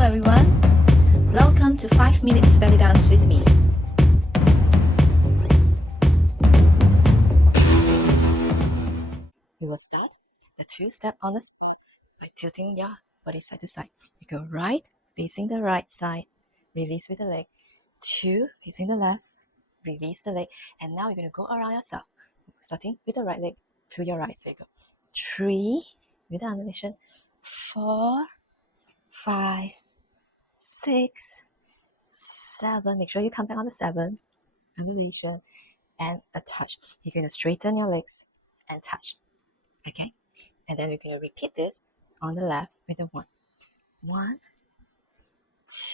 everyone. Welcome to 5 Minutes Belly Dance with me. We will start the 2-step on the spot by tilting your body side to side. You go right, facing the right side, release with the leg. 2, facing the left, release the leg. And now you're going to go around yourself, starting with the right leg to your right. So you go 3 with the undulation, 4, 5, 6, 7. Make sure you come back on the 7. Undulation and a touch. You're going to straighten your legs and touch. Okay? And then we're going to repeat this on the left with a 1. 1,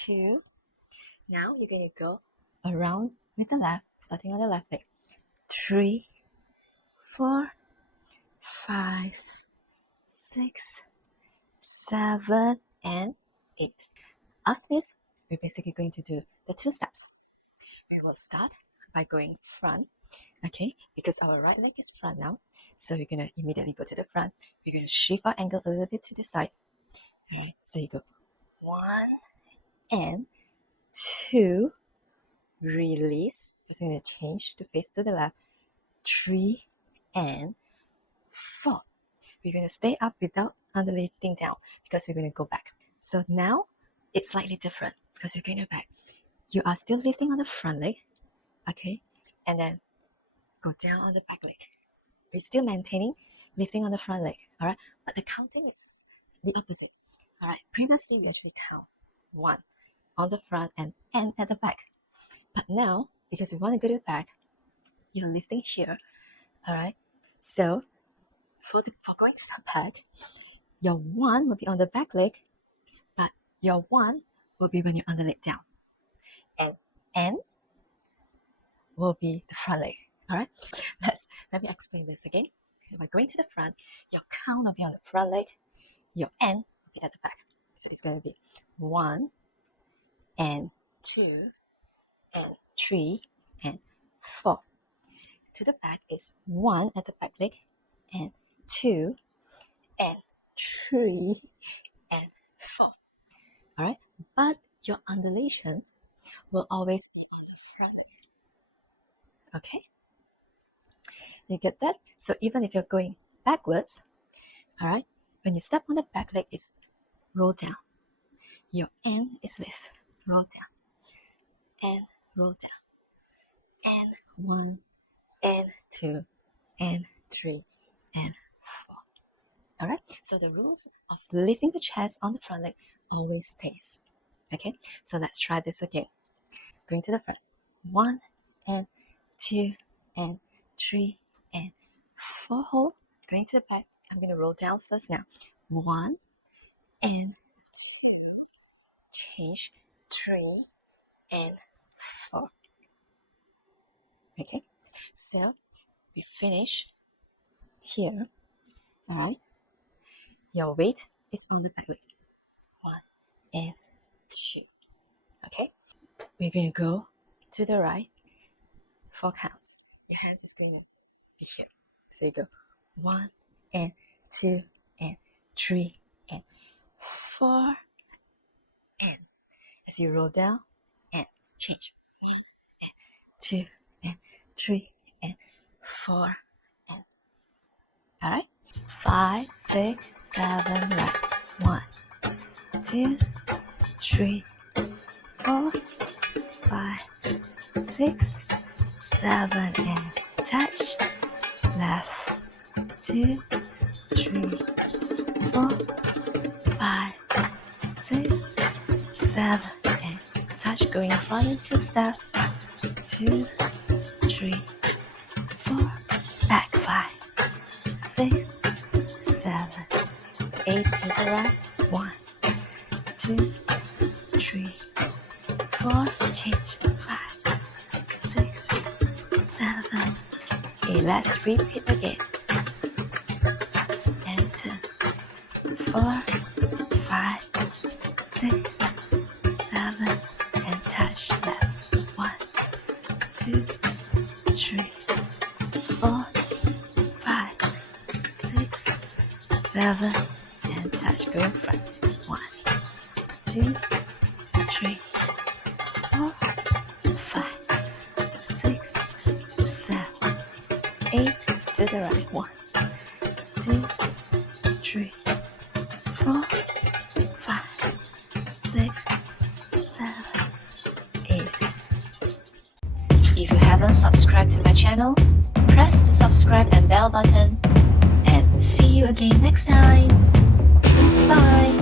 2. Now you're going to go around with the left, starting on the left leg. 3, 4, 5, 6, 7, and 8. After this, we're basically going to do the 2 steps. We will start by going front, okay, because our right leg is front now. So we're going to immediately go to the front. We're going to shift our angle a little bit to the side. All right, so you go 1 and 2, release, because we're going to change to face to the left. 3 and 4. We're going to stay up without undulating down because we're going to go back. So now it's slightly different because you're going back. You are still lifting on the front leg, okay, and then go down on the back leg. We're still maintaining lifting on the front leg, all right, but the counting is the opposite. All right, previously we actually count 1 on the front and N at the back, but now because we want to go to the back, you're lifting here, all right. So for going to the back, your 1 will be on the back leg, but your 1 will be when you undulate down, and N will be the front leg. All right, let me explain this again. By going to the front, your count will be on the front leg, your N will be at the back. So it's going to be 1 and 2 and 3 and 4. To the back is 1 at the back leg and 2 and 3 and 4. All right, but your undulation will always be on the front leg. Okay, you get that? So even if you're going backwards, all right, when you step on the back leg, it's roll down. Your N is lift, roll down, and roll down, and 1, and 2, and 3, and 4. All right, so the rules of lifting the chest on the front leg always stays. Okay, so let's try this again. Going to the front, 1 and 2 and 3 and 4. Hold. Going to the back, I'm going to roll down first now. 1 and 2, change 3 and 4. Okay, so we finish here. All right, your weight is on the back leg. 1 and 2. Okay, we're going to go to the right, 4 counts. Your hands is going to be here. So you go 1 and 2 and 3 and 4, and as you roll down and change 1 and 2 and 3 and 4 and all right, 5, 6, 7, right, 1, 2, 3, 4, 5, 6, 7 and touch, left, 2, 3, 4, 5, 6, 7 and touch, going front into step, 2, 3, 4, back, 5, 6, 7, 8 to the right, 1, 2, 3, 4, change, 5, 6, 7, 8. Let's repeat again. And 2, 4, 5, 6, 7, and touch, left, 1, 2, 3, 4, 5, 6, 7, and touch, going front, 1, 2, 8 to the right. 1, 2, 3, 4, 5, 6, 7, 8. If you haven't subscribed to my channel, press the subscribe and bell button, and see you again next time. Bye.